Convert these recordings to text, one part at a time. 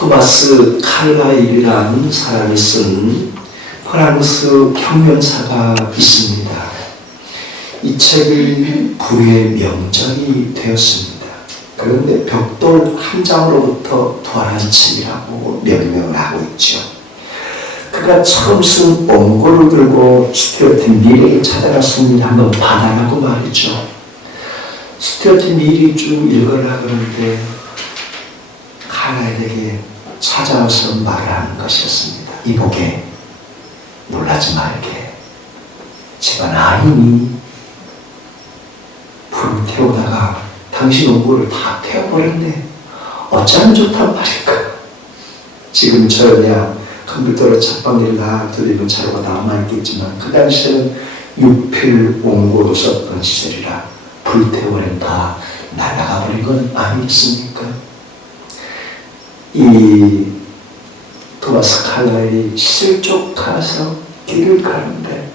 토마스 칼라일이라는 사람이 쓴 프랑스 혁명사가 있습니다. 이 책이 불후의 명작이 되었습니다. 그런데 벽돌 한 장으로부터 부활한 책이라고 명명을 하고 있죠. 그가 처음 쓴 원고를 들고 스튜어트 밀에게 찾아갔습니다. 한번 봐달라고 말이죠. 스튜어트 밀이 쭉 읽으라 그러는데 칼라일에게 찾아와서 말하는 것이었습니다. 이보게, 놀라지 말게. 집안 아인이 불을 태우다가 당신 원고를 다 태워버렸네. 어쩌면 좋단 말일까. 지금처럼야 컴퓨터로 책방을 놔두리고 자료가 남아있겠지만 그 당시에는 육필 원고로 썼던 시절이라 불태우면 다 날아가 버린 건 아니겠습니까? 이 토마스 칼라일이 실족 가서 길을 가는데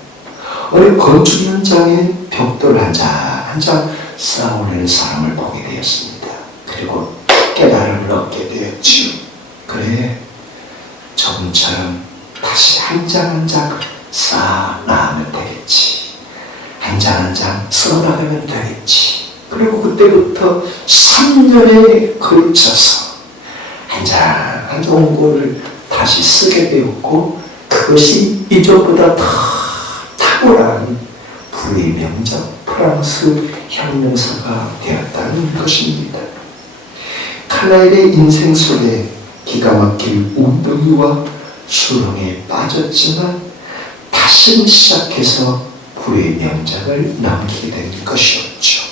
어느 건축 현장에 벽돌 한 장 쌓아올리는 사람을 보게 되었습니다. 그리고 깨달음을 얻게 되었죠. 그래, 저분처럼 다시 한 장 한 장 쌓아 나가면 되겠지. 한 장 한 장 써 나가면 되겠지. 그리고 그때부터 3년에 걸쳐서 한 장 한 장 원고를 다시 쓰게 되었고, 그것이 이전보다 더 탁월한 불후의 명작 프랑스 혁명사가 되었다는 것입니다. 칼라일의 인생 속에 기가 막힐 웅덩이와 수렁에 빠졌지만 다시 시작해서 불후의 명작을 남기게 된 것이었죠.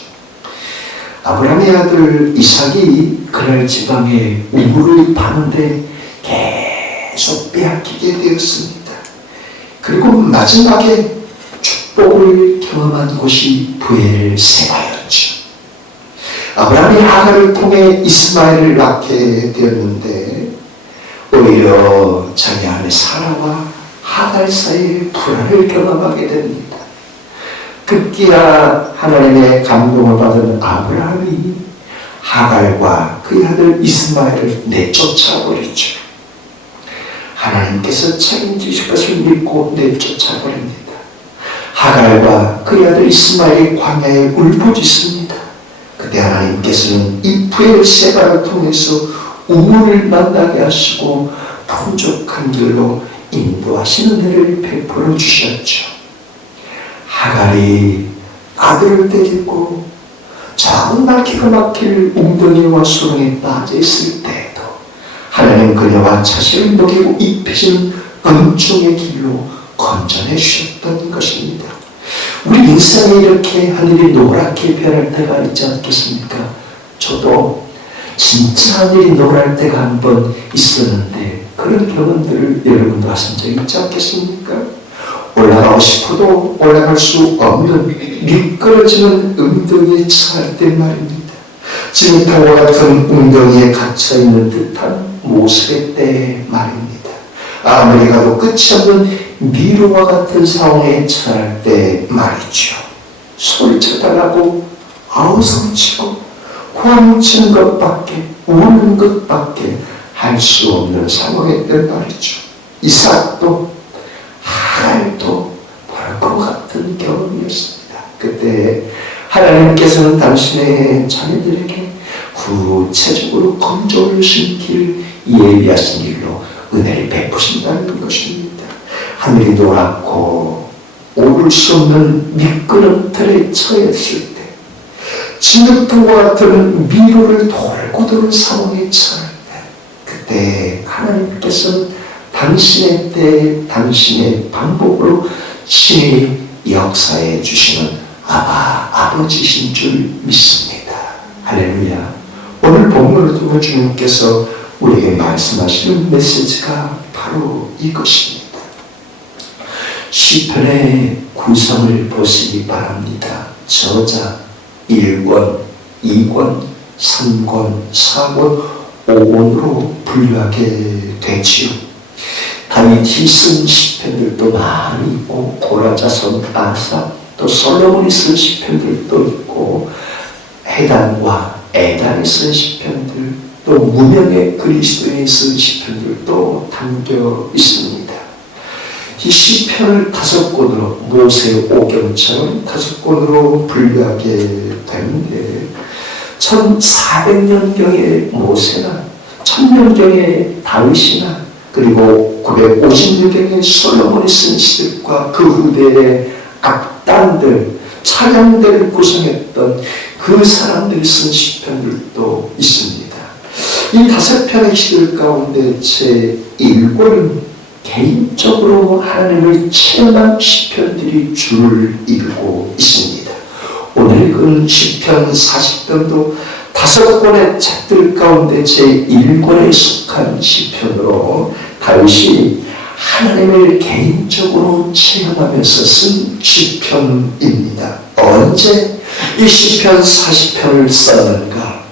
아브라함의 아들 이삭이 그날 지방에 우물을 파는데 계속 빼앗기게 되었습니다. 그리고 마지막에 축복을 경험한 곳이 브엘세바였죠. 아브라함이 하갈을 통해 이스마엘을 낳게 되었는데 오히려 자기 아내 사라와 하갈 사이의 불화를 경험하게 됩니다. 급기야 하나님의 감동을 받은 아브라함이 하갈과 그의 아들 이스마엘을 내쫓아버리죠. 하나님께서 책임지실 것을 믿고 내쫓아버립니다. 하갈과 그의 아들 이스마엘이 광야에 울부짖습니다. 그때 하나님께서는 이 브엘세바를 통해서 우물을 만나게 하시고 풍족한 길로 인도하시는 은혜를 베풀어 주셨죠. 하갈이 아들을 데리고 정말 기가 막힐 웅덩이와 수렁에 빠져 있을 때에도 하나님 그녀와 자신을 먹이고 입히시는 은총의 길로 건져내 주셨던 것입니다. 우리 인생에 이렇게 하늘이 노랗게 변할 때가 있지 않겠습니까? 저도 진짜 하늘이 노랄 때가 한 번 있었는데 그런 경험들을 여러분도 하신 적 있지 않겠습니까? 올라가고 싶어도 올라갈 수 없는 미끄러지는 웅덩이에 처할 때 말입니다. 진흙탕과 같은 웅덩이에 갇혀있는 듯한 모습의 때 말입니다. 아무리 가도 끝이 없는 미로와 같은 상황에 처할 때 말이죠. 소리쳐달라고 아우성치고 고함치는 것밖에 우는 것밖에 할 수 없는 상황에 때 말이죠. 이삭도 하갈도 바로 그 같은 경험이었습니다. 그때 하나님께서는 당신의 자녀들에게 구체적으로 건조를 심길 예비하신 일로 은혜를 베푸신다는 것입니다. 하늘이 노랗고 오를 수 없는 미끄럼틀에 처했을 때, 진흙탕과 같은 미로를 돌고 도는 상황에 처할 때, 그때 하나님께서는 당신의 때, 당신의 방법으로 신이 역사해 주시는 아버지신 줄 믿습니다. 할렐루야. 오늘 본문을 통해 주님께서 우리에게 말씀하시는 메시지가 바로 이것입니다. 시편의 구성을 보시기 바랍니다. 저자 1권, 2권, 3권, 4권, 5권으로 분류하게 되지요. 다윗이 쓴 시편들도 많이 있고, 고라자손, 아사, 또 솔로몬이 쓴 시편들도 있고, 해단과 에단이 쓴 시편들, 또 무명의 그리스도인이 쓴 시편들도 담겨 있습니다. 이 시편을 5권으로 모세의 오경처럼 5권으로 분류하게 되는데 1400년경의 모세나 1000년경의 다윗이나 그리고 950년경의 솔로몬이 쓴 시들과 그 후대의 악단들, 찬양들을 구성했던 그 사람들이 쓴 시편들도 있습니다. 이 5편의 시들 가운데 제 1권은 개인적으로 하나님을 체험한 시편들이 줄을 이루고 있습니다. 오늘 읽은 시편 40편도 5권의 책들 가운데 제 1권에 속한 시편으로 다윗이 하나님을 개인적으로 체험하면서 쓴 시편입니다. 언제 이 시편 40편을 썼는가?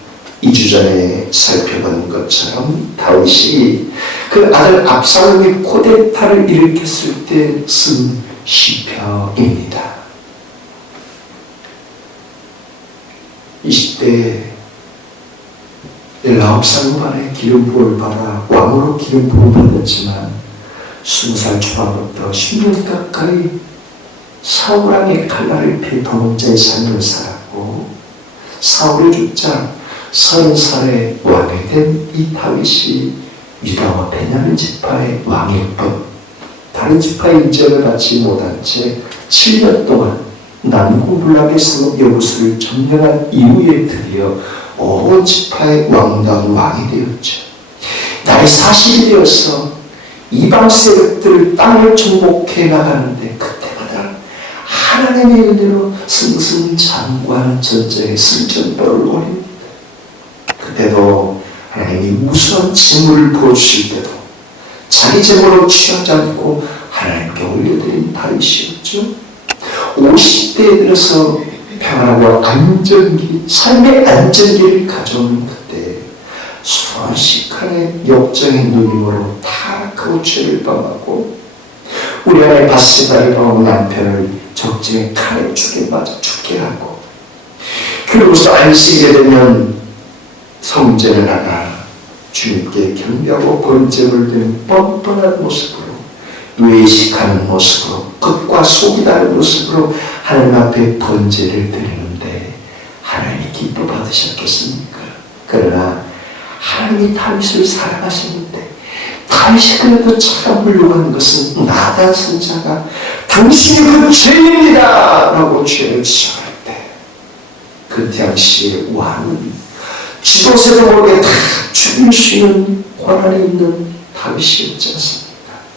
2주 전에 살펴본 것처럼 다윗이 그 아들 압살롬이 쿠데타를 일으켰을 때 쓴 시편입니다. 20대 19살 후반에 기름 부음을 받아 왕으로 기름 부음을 받았지만 20살 초반부터 10년 가까이 사울왕의 칼날을 피해 동자의 삶을 살았고 사울이 죽자 30살에 왕이 된 이 다윗이 유다와 베냐민 지파의 왕일 뿐 다른 지파의 인정을 받지 못한 채 7년 동안 난공불락에서 여부수를 점령한 이후에 드디어 온 지파의 왕다운 왕이 되었죠. 나이 40이 되어서 이방 세력들을 땅을 정복해 나가는데 그때마다 하나님의 은혜로 승승장구하는 전쟁에 승전보를 올립니다. 그때도 하나님이 우수한 재물을 부어주실 때도 자기 재물로 취하지 않고 하나님께 올려드린 다윗이었죠. 50대에 들어서 평안하고 안정기, 삶의 안정기를 가져오는 그때 순식간에 역정의 누님으로 타락하고 죄를 범하고 우리 아내 바세바를 범한 남편을 적증의 칼에 죽게 맞아 죽게 하고 그러고서 안식에 되면 성전에 나가 주님께 경배하고 번제물 드는 뻔뻔한 모습으로 외식하는 모습으로 겉과 속이 다른 모습으로 하나님 앞에 번제를 드리는데 하나님이 기뻐 받으셨겠습니까? 그러나 하나님이 다윗을 사랑하시는데 다윗이 그래도 찾아보려고 하는 것은 나단 선자가 당신이 그 죄인입니다 라고 죄를 지적할 때 그 당시에 왕은 지도세도 모르게 다 죽일 수 있는 권한이 있는 다윗이었지 않습니까?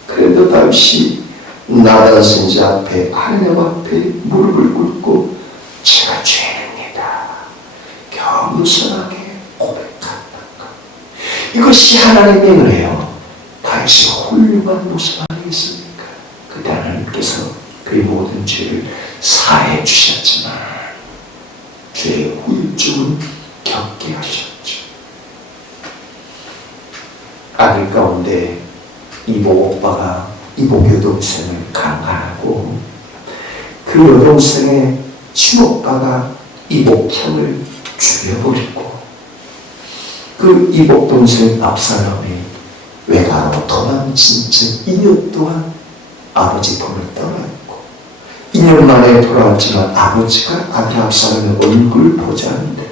그래도 다윗이 나단 선자 앞에 하나님 앞에 무릎을 꿇고 제가 죄인입니다 겸손하게 고백한다. 이것이 하나님의 은혜요. 다윗이 훌륭한 모습 아니겠습니까? 그때 하나님께서 그의 모든 죄를 사해 주셨지만 죄의 후유증은 겪게 하셨죠. 아들 가운데 이복 오빠가 이복 여동생을 강간하고 그 여동생의 친오빠가 이복 형을 죽여버리고 그 이복 동생 압살롬이 외가로 도망친 채 2년 동안 아버지 품을 떠났고 2년 만에 돌아왔지만 아버지가 아들 압살롬의 얼굴을 보지 않는데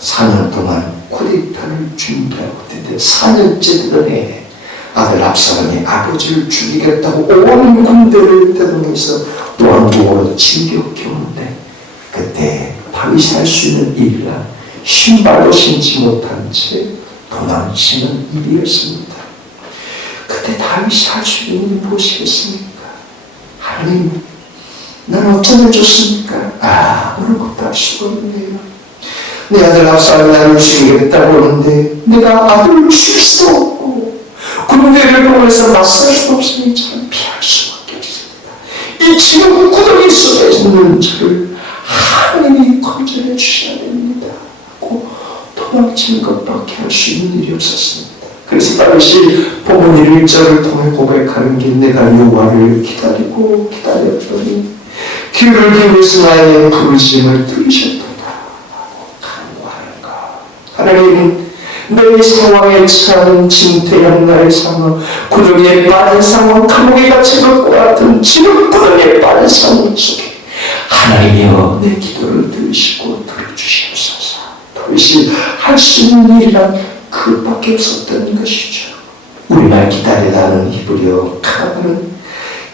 4년 동안 쿠데타를 준비하고 있는데 4년째 되던 해에 아들 압살롬이 아버지를 죽이겠다고 온 군대를 대동해서 왕궁으로 진격해 오는데 그때 다윗이 할 수 있는 일이란 신발도 신지 못한 채 도망치는 일이었습니다. 그때 다윗이 할 수 있는 일이 무엇이겠습니까? 하나님, 나는 어쩌면 좋습니까? 아무것도 할 수가 없네요. 내 아들 압살롬이 나를 죽이겠다고 하는데 내가 아들을 죽일 수도 없고 군대를 동원해서 맞설 수도 없으니 참 피할 수밖에 없습니다. 이 지금 구덩이 속에 있는 저를 하나님이 건져내 주셔야 됩니다 하고 도망치는 것밖에 할 수 있는 일이 없었습니다. 그래서 다윗이 본문 1절을 통해 고백하는 게 내가 여호와를 기다리고 기다렸더니 귀를 기울여서 나의 부르심을 들으셨도다 하고 간구하는 것. 하나님, 너희 상황에 처한 진퇴양 나의 상황, 구덩이에 빠진 상황, 감옥에 갇힌 것과 같은 지금 구덩이에 빠진 상황 속에 하나님이여 내 기도를 들으시고 들어주시옵소서. 도대체 할 수 있는 일이란 그것밖에 없었던 것이죠. 우리말 기다리다는 히브리어 카바는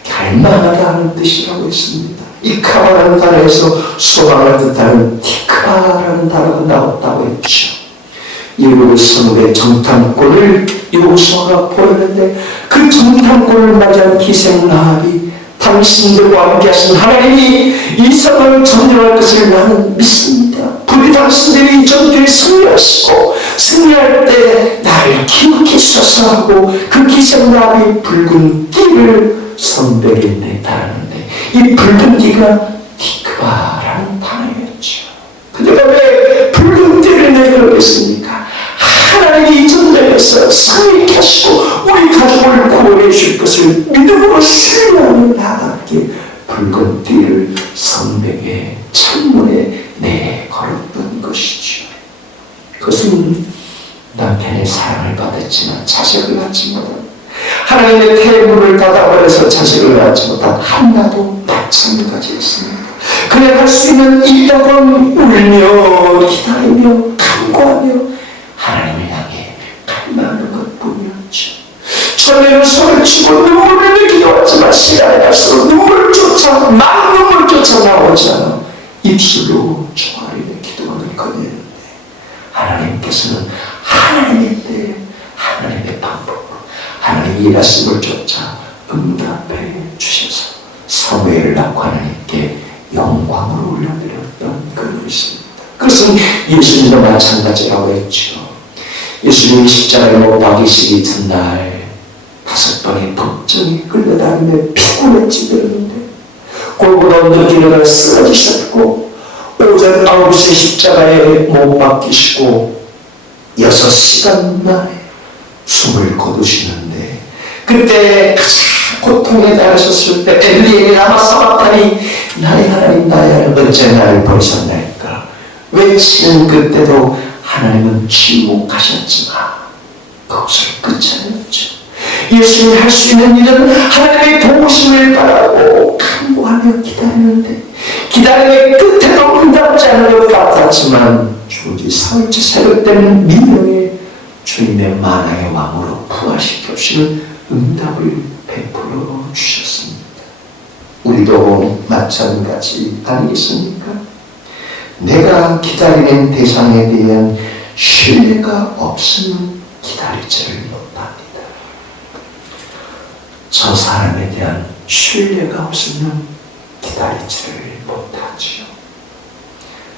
갈망하다는 뜻이라고 했습니다. 이 카바라는 단어에서 소망을 뜻하는 티카라는 단어가 나왔다고 했죠. 예루살렘 성읍의 정탐꾼을 여호수아가 보였는데 그 정탐꾼을 맞이한 기생 라합이 당신들과 함께 하신 하나님이 이 상황을 점령할 것을 나는 믿습니다. 부디 당신들이 이 전투에 승리하시고 승리할 때 나를 기억했소서 하고 그 기생 라합이 붉은 띠를 성벽에 내달았는데 이 붉은 띠가 티크바라는 단어였죠. 그녀가 왜 붉은 띠를 내걸었겠습니까? 하나님이 이 전쟁에서 승리케 하시고 우리 가족을 구원해 줄 것을 믿음으로 신뢰하는 나답게 붉은 띠를 성벽의 창문에 내걸었던 것이죠. 그것은 남편의 사랑을 받았지만 자식을 낳지 못한, 하나님의 태문을 닫아버려서 자식을 낳지 못한 한나도 마찬가지였습니다. 그냥 할 수 있는 일이라고는 울며 기다리며 간구하며 하나님을 향해 갈망하는 것뿐이었죠. 처음에는 손을 치고 눈물을 흘리기도 하지만 시간이 갈수록 눈물조차 막 눈물조차 나오지 않아 입술로 조아리며 기도하는 거였는데 하나님께서는 하나님의 때 하나님의 방법으로 하나님의 일하심을 쫓아 응답해 주셔서 사무엘을 낳고 하나님께 영광으로 올려드렸던 그것입니다. 그것은 예수님도 마찬가지라고 했죠. 예수님이 십자가에 못 박이시기 전날 5번의 법정에 끌려다니며 피곤에 찌들었는데 골고다 언덕길을 쓰러지셨고 오전 9시에 십자가에 못 박히시고 6시간 만에 숨을 거두시는데 그때 가장 고통에 달하셨을 때 엘리 라마 사박타니 나의 하나님 나의 하나님 언제 나를 버리셨나이까 외치는 그때도 하나님은 침묵하셨지만 그것을 끝내었죠. 예수님이 할 수 있는 일은 하나님의 도우심을 바라고 간구하며 기다리는데 기다림의 끝에도 응답지 않은 것 같았지만 주지 사흘째 새벽 때는 민영의 주님의 만왕의 왕으로 부활시켜 주시는 응답을 베풀어 주셨습니다. 우리도 마찬가지 아니겠습니까? 내가 기다리는 대상에 대한 신뢰가 없으면 기다리지를 못합니다. 저 사람에 대한 신뢰가 없으면 기다리지를 못하지요.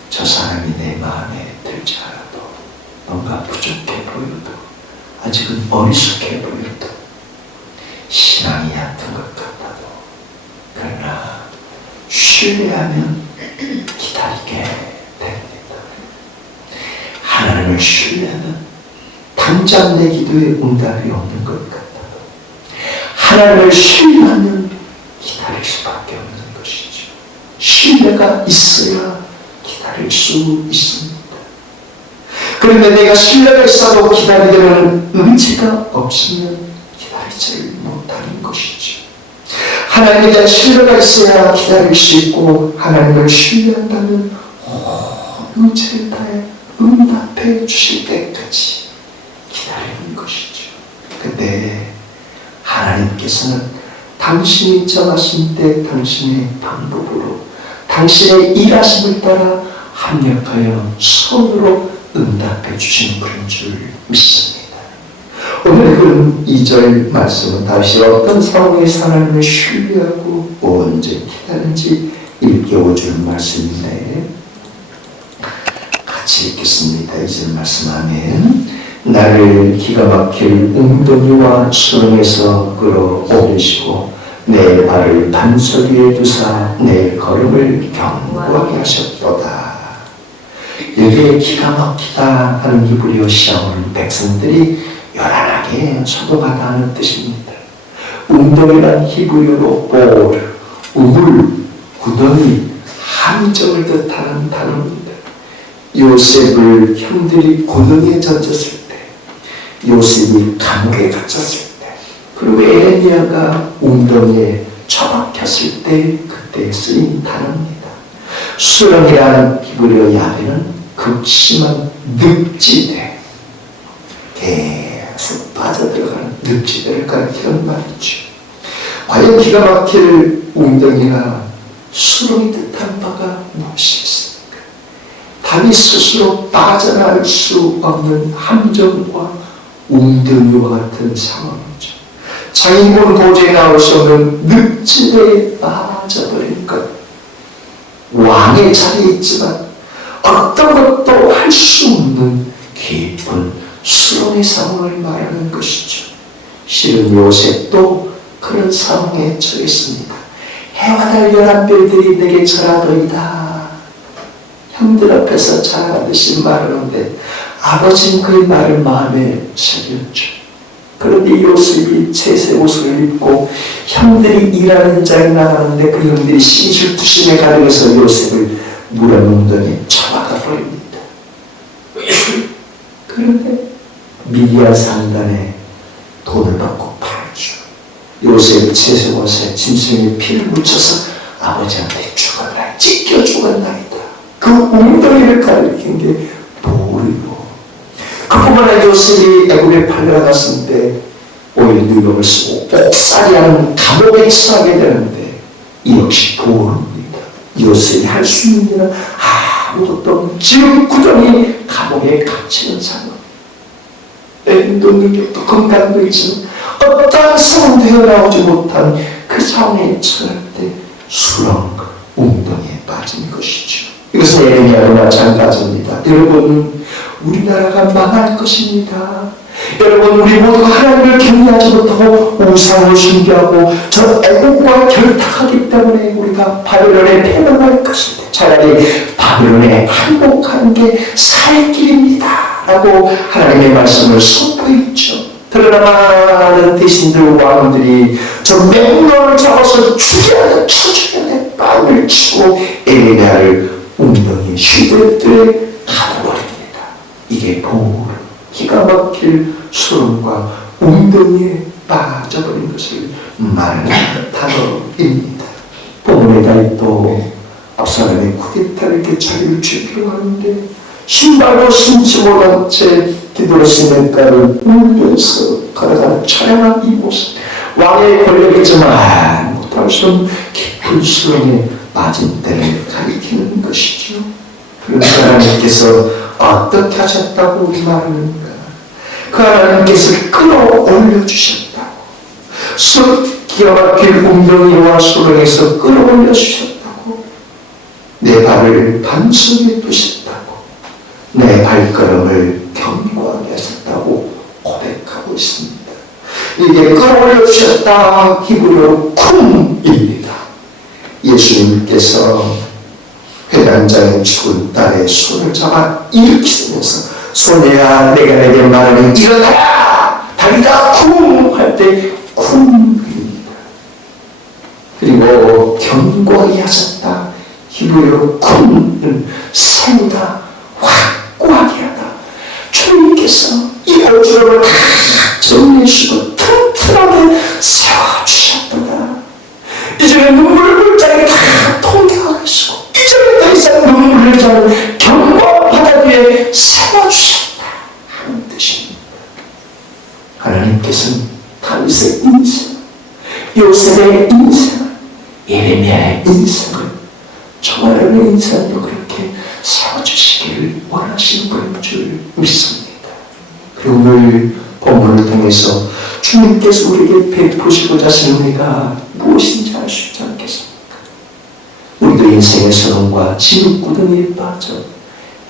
저 사람이 내 마음에 들지 않아도 뭔가 부족해 보여도 아직은 어리숙해 보여도 신앙이 얕은 것 같아도 그러나 신뢰하면 기다리게 됩니다. 하나님을 신뢰하면 당장 내 기도에 응답이 없는 것 같아도 하나님을 신뢰하면 기다릴 수밖에 없는 것이죠. 신뢰가 있어야 기다릴 수 있습니다. 그런데 내가 신뢰가 있어도 기다리려는 의지가 없으면 기다리지 못하는 것이죠. 하나님에 대한 신뢰가 있어야 기다릴 수 있고 하나님을 신뢰한다면 온 의지를 다해 응답해 주실 때까지 기다리는 것이죠. 그때 하나님께서는 당신이 정하신 때 당신의 방법으로 당신의 일하심을 따라 합력하여 손으로 응답해 주시는 분인 줄 믿습니다. 오늘 그 2절 말씀은 다시 어떤 상황에서 하나님을 신뢰하고 언제 기다리는지 일깨워주는 말씀인데 같이 읽겠습니다. 2절 말씀 아멘. 나를 기가 막힐 웅덩이와 수렁에서 끌어올리시고 내 발을 반석 위에 두사 내 걸음을 견고하게 하셨도다. 여기에 기가 막히다 하는 히브리어 시험을 백성들이 요란하게 소동하다는 뜻입니다. 웅덩이란 히브리어로 볼, 우물, 구덩이, 함정을 뜻하는 단어입니다. 요셉을 형들이 구덩이에 던졌을 때 요셉이 감옥에 갇혔을 때, 그리고 에레미야가 웅덩이에 처박혔을 때, 그때 쓰인 단어입니다. 수렁이라는 히브리어 야베는 극심한 늪지대, 계속 빠져들어가는 늪지대를 가리키는 말이죠. 과연 기가 막힐 웅덩이나 수렁이 뜻한 바가 무엇이겠습니까? 답이 스스로 빠져나갈 수 없는 함정과 웅덩이와 같은 상황이죠. 장인본 도저히 나올 수 없는 늪지대에 빠져버린 것. 왕의 자리에 있지만 어떤 것도 할 수 없는 깊은 수렁의 상황을 말하는 것이죠. 실은 요셉도 그런 상황에 처했습니다. 해와 달 11별들이 내게 절하더이다. 형들 앞에서 자랑하듯이 말하는데 아버지는 그의 말을 마음에 새겼죠. 그런데 요셉이 채색 옷을 입고 형들이 일하는 자리에 나가는데 그 형들이 시실투심에 가려서 요셉을 물의 웅덩이에 쳐박아 버립니다. 그런데 미디안 상단에 돈을 받고 팔죠. 요셉 채색 옷에 짐승의 피를 묻혀서 아버지한테 죽었나, 찢겨 죽었나이다. 그 웅덩이를 가리킨 게 보리고, 그뿐만 아니라 요셉이 애굽에 팔려나갔을 때 오히려 누명을 쓰고 옥살이하는 감옥에 처하게 되는데 이 역시 보루입니다. 요셉이 할 수 있는 일은 아무것도 없는 지옥구덩이 감옥에 갇히는 상황. 힘도 능력도 건강도 있지만 어떠한 상황도 헤어나오지 못한 그 상황에 처할 때 수렁, 웅덩이에 빠진 것이죠. 이것은 에레미야도 마찬가지입니다. 여러분, 우리나라가 망할 것입니다. 여러분, 우리 모두가 하나님을 경외하지 못하고 우상을 숭배하고 저 애국과 결탁하기 때문에 우리가 바벨론에 패망할 것입니다. 차라리 바벨론에 항복하는 게 살 길입니다 라고 하나님의 말씀을 선포했죠. 그러나 많은 대신들 왕들이 저 맹론을 잡아서 죽여야 쳐죽여내 빵을 치고 에레미야를 웅덩이 휘들들에 가둬버립니다. 이게 보루, 기가 막힐 수렁과 웅덩이에 빠져버린 것을 말하는 단어입니다. 본문에 또 압살롬의 쿠데타를 이렇게 자리를 취하려고 하는데 신발도 신지 못한 채 기도로 시냇가를 울면서 걸어가는 처량한 이 모습, 왕의 권력이지만 못할 수 없는 깊은 수렁에 빠진 때를 가리키는 것이죠. 그런데 하나님께서 어떻게 하셨다고 말하는가? 그 하나님께서 끌어올려 주셨다고. 기가 막힐 웅덩이와 수렁에서 끌어올려 주셨다고. 내 발을 반석에 두셨다고. 내 발걸음을 견고하게 하셨다고 고백하고 있습니다. 이게 끌어올려 주셨다 히브리어로 쿰입니다. 예수님께서 회당장에 죽은 딸의 손을 잡아 일으키면서 손에야 내가 내게 말하니 일어나라 다리가 쿵 할 때 쿵입니다. 그리고 견고하게 하셨다 히브리어로 쿵은 세우다 확고하게 하다. 주님께서 이 어지럼을 다 정리해주시고 튼튼하게 세워주셨도다. 이제는 눈물 물장이 다 통과하시고 이제는 더 이상 눈물을 흘리지 않는 견고한 바다 위에 세워주셨다 하는 뜻입니다. 하나님께서는 다윗의 인생, 요셉의 인생, 예레미야의 인생을 저와의 인생도 그렇게 세워주시기를 원하시는 분인 줄 믿습니다. 그리고 오늘 본문을 통해서 주님께서 우리에게 베푸시고자 하시는 은혜가 무엇인지 알 수 있지 않겠습니까? 우리도 인생의 서름과 지옥구덩이에 빠져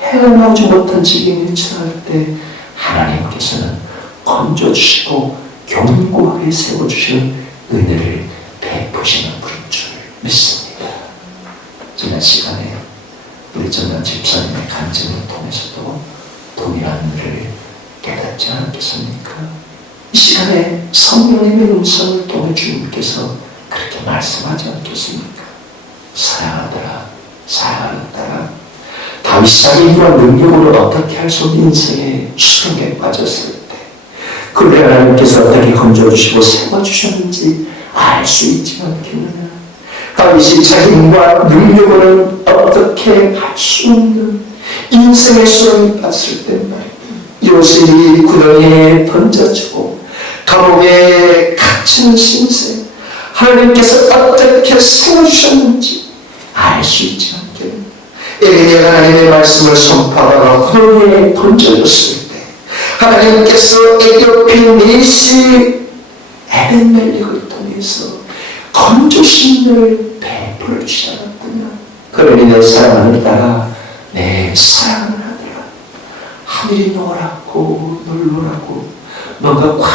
헤어나오지 못한 지경에 처할 때 하나님께서는 건져주시고 견고하게 세워주시는 은혜를 베푸시는 분인 줄 믿습니다. 지난 시간에 우리 전남 집사님의 간증을 통해서도 동일한 일을 깨닫지 않았겠습니까? 이 시간에 성령님의 음성을 통해 주님께서 그렇게 말씀하지 않겠습니까? 사랑하더라, 사랑하더라. 다윗 자기와 능력으로 어떻게 할 수 없는 인생의 수렁에 빠졌을 때 그런데 하나님께서 어떻게 건져주시고 세워주셨는지 알 수 있지 않겠느냐. 다윗이 자기 힘과 능력으로는 어떻게 할 수 없는 인생의 수렁이 빠졌을 때 말이야. 요셉이 구덩이에 던져주고 감옥에 갇힌 신세, 하나님께서 어떻게 세워주셨는지 알 수 있지 않겠느냐. 에레미야가 하나님의 말씀을 선포하다가 구덩이에 던져졌을 때 하나님께서 에티오피아 니시 에벤멜렉을 통해서 건조신을 베풀어 주지 않았구나. 그러니 내 사랑하는 딸아, 내 사랑을 하더라. 하늘이 노랗고 널널하고 너가 꽉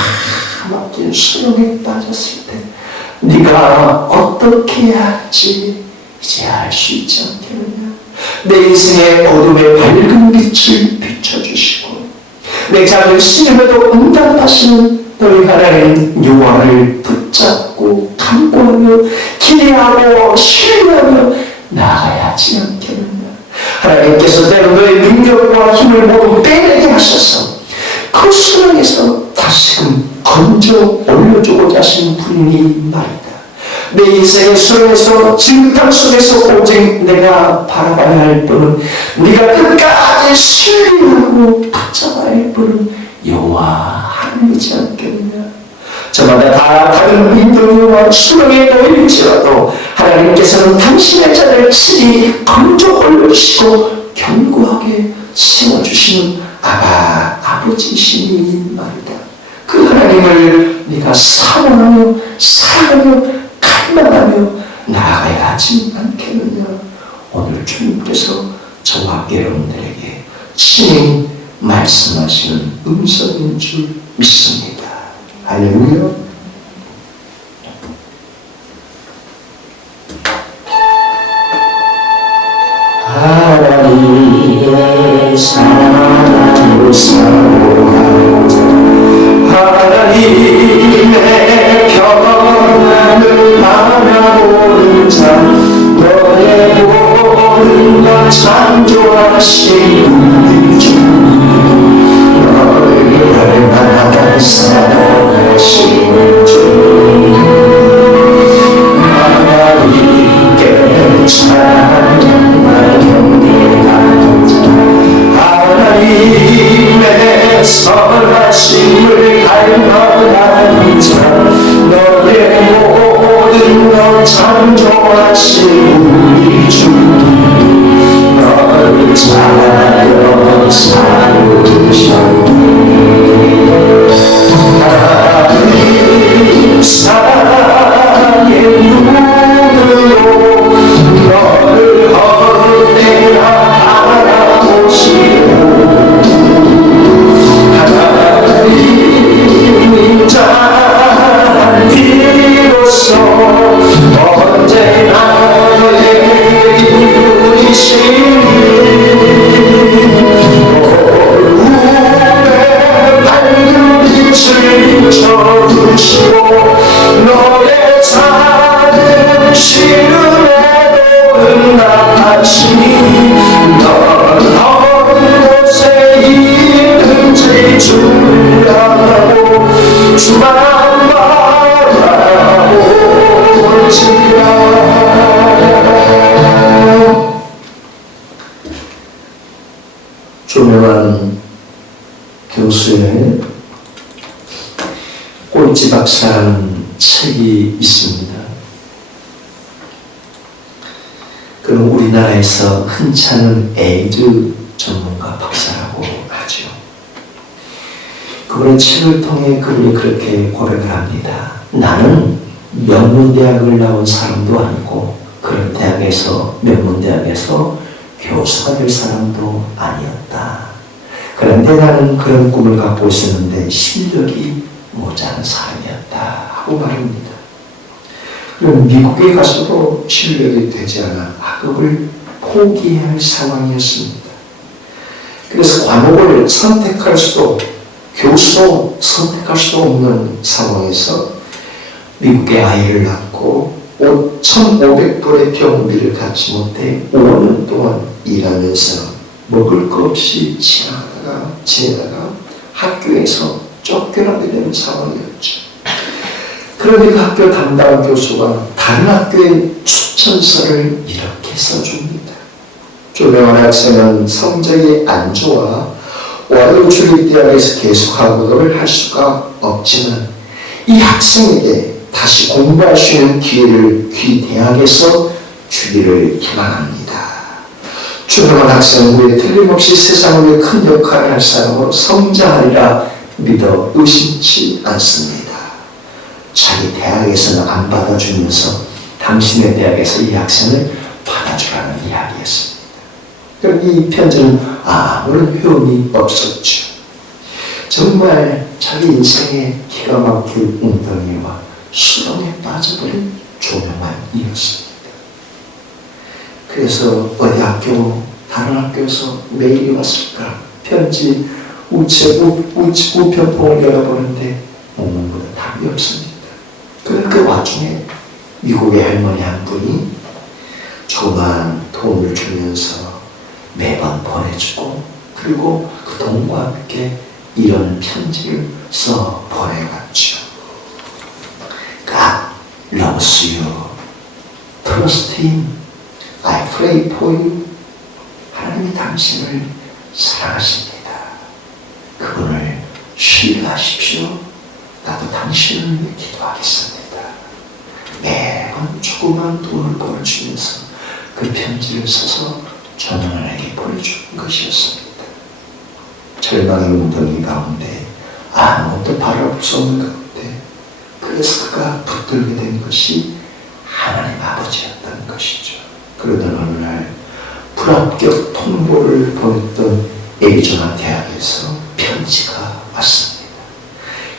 막힌 수렁에 빠졌을 때 네가 어떻게 해야 할지 이제 알 수 있지 않겠느냐. 내 인생의 어둠에 밝은 빛을 비춰주시고 내 작은 시름에도 응답하시는 너희 하나님 여호와를 붙잡고 간구하며 기대하고 신뢰하며 나아가야 하지 않겠느냐. 하나님께서 때로 너의 능력과 힘을 모두 빼내게 하셔서 그 수렁에서 다시금 건져 올려주고자 하시는 분이 말이다. 내 인생의 수렁에서 진탕 속에서 오직 내가 바라봐야 할 분은 네가 끝까지 신뢰하고 붙잡아야 할 분은 여호와 하나님이지 않겠느냐. 저마다 다 다른 인도와 수렁에 놓일지라도 하나님께서는 당신의 자를 친히 건져 올려주시고 견고하게 세워주시는 아버지이시니 말이다. 그 하나님을 네가 사랑하며 사랑하며 갈망하며 나아가야 하지 않겠느냐. 오늘 주님께서 저와 여러분들에게 친히 말씀하시는 음성인 줄 믿습니다. 할렐루야. 하나님의 사랑으로 사모하자. 하나님의 평안을 바라보는 자, 너의 모든 것 창조하신 우리 주님, 너를 얼마나 사랑하시는 주님, 하나님께 찬양과 경배하는 자, 하나님의 선하심을 갈망하는 자, 너의 모든 것 창조하신 우리 주님, 너를 자여 삼으셨네. 하나님 사랑의 눈으로 너를 헛되나 바라보시고 하나님 자 비로소 언제나 너의 이루이시니 비춰주시고 너의 작은 시름에도 응답하시니 넌 어느 곳에 있는지 주를 향하고 주만 바라볼지라. 조명한 교수의 꼴찌박사라는 책이 있습니다. 그는 우리나라에서 흔찮은 에이즈 전문가 박사라고 하죠. 그분의 책을 통해 그분이 그렇게 고백을 합니다. 나는 명문대학을 나온 사람도 아니고 그런 대학에서 명문대학에서 교수가 될 사람도 아니었다. 그런데 나는 그런 꿈을 갖고 있었는데 실력이 모자란 사람이었다 하고 말합니다. 그럼 미국에 가서도 실력이 되지 않아 학업을 포기해야 할 상황이었습니다. 그래서 과목을 선택할 수도 교수도 선택할 수도 없는 상황에서 미국에 아이를 낳고 5,500불의 병원비를 갖지 못해 5년 동안 일하면서 먹을 거 없이 지내다가 학교에서 쫓겨나게 되는 상황이었죠. 그러니 학교 담당 교수가 다른 학교에 추천서를 이렇게 써줍니다. 조명한 학생은 성적이 안 좋아 와이오 주립대학에서 계속 학업을 할 수가 없지만 이 학생에게 다시 공부할 수 있는 기회를 귀 대학에서 주기를 희망합니다. 조명한 학생은 후에 틀림없이 세상을 위해 큰 역할을 할 사람으로 성장하리라 믿어 의심치 않습니다. 자기 대학에서는 안 받아주면서 당신의 대학에서 이 학생을 받아주라는 이야기였습니다. 그럼 이 편지는 아무런 효험이 없었죠. 정말 자기 인생의 기가 막힐 웅덩이와 수렁에 빠져버린 조명만이었습니다. 그래서 어디 학교, 다른 학교에서 메일이 왔을까? 편지, 우편통을 열어보는데 문구도 답이 없습니다. 그 와중에 미국의 할머니 한 분이 조그만 도움을 주면서 매번 보내주고 그리고 그 돈과 함께 이런 편지를 써 보내갔죠. God loves you. Trust Him. I pray for you. 하나님이 당신을 사랑하십니다. 그분을 신뢰하십시오. 나도 당신을 위해 기도하겠습니다. 매번 조그만 돈을 보내주면서 그 편지를 써서 조명환에게 보내준 것이었습니다. 절망의 웅덩이 가운데 아무것도 바랄 수 없는 가운데 그래서 그가 붙들게 된 것이 하나님 아버지였던 것이죠. 그러던 어느 날 불합격 통보를 보냈던 애리조나 대학에서 편지가 왔습니다.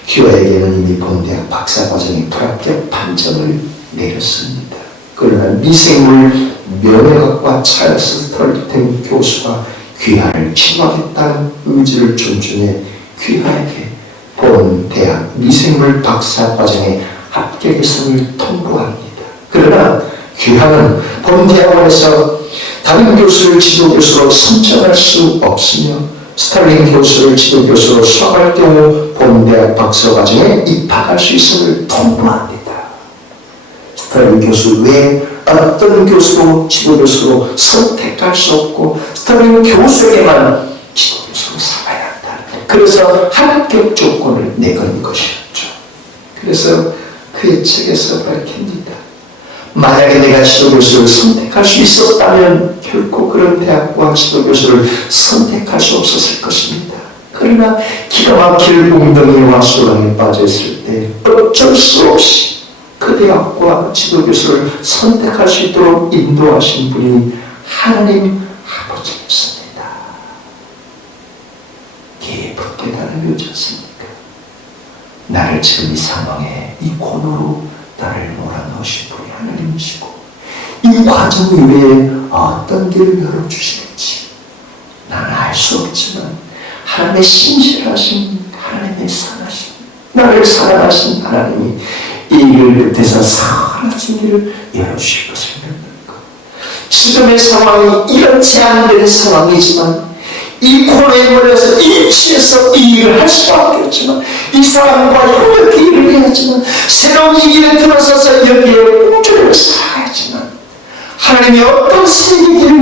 기와에게는 이미 본대학 박사과정의 불합격 판정을 내렸습니다. 그러나 미생물 명예학과 찰스 스털튼 교수가 귀하를 치료하겠다는 의지를 존중해 귀하에게 본대학 미생물 박사과정의 합격 예성을 통보합니다. 그러나 귀하는 본대학원에서 다른 교수를 지도교수로 선정할 수 없으며 스탈린 교수를 지도교수로 수업할 경우 본대학 박사과정에 입학할 수 있음을 통보합니다. 스탈린 교수 외에 어떤 교수도 지도교수로 선택할 수 없고 스탈린 교수에게만 지도교수로 삼아야 한다. 그래서 합격 조건을 내건 것이었죠. 그래서 그의 책에서 밝힙니다. 만약에 내가 지도교수를 선택할 수 있었다면 결코 그런 대학과 지도교수를 선택할 수 없었을 것입니다. 그러나 기가 막힐 웅덩이와 수렁에 빠져있을 때 어쩔 수 없이 그 대학과 지도교수를 선택할 수 있도록 인도하신 분이 하나님 아버지였습니다. 깊게 나를 외우지 않습니까? 나를 지금 이 상황에 이 고노로 나를 몰아넣으신 분이 하나님이시고 이 과정 이외에 어떤 길을 열어주시는지 나는 알 수 없지만 하나님의 신실하신 하나님의 선하신 나를 사랑하신 하나님이 이 길 끝에서 선하신 길을 열어주실 것을 믿는 것. 지금의 상황이 이렇지 않은 상황이지만 이 코너에 몰려서 이 위치에서 이 일을 할 수밖에 없지만 이 사람과 이렇게 일을 해야지만 새로운 이 길에 들어서서 여기에 우주를 살아야지만 하나님이 어떤 새 길을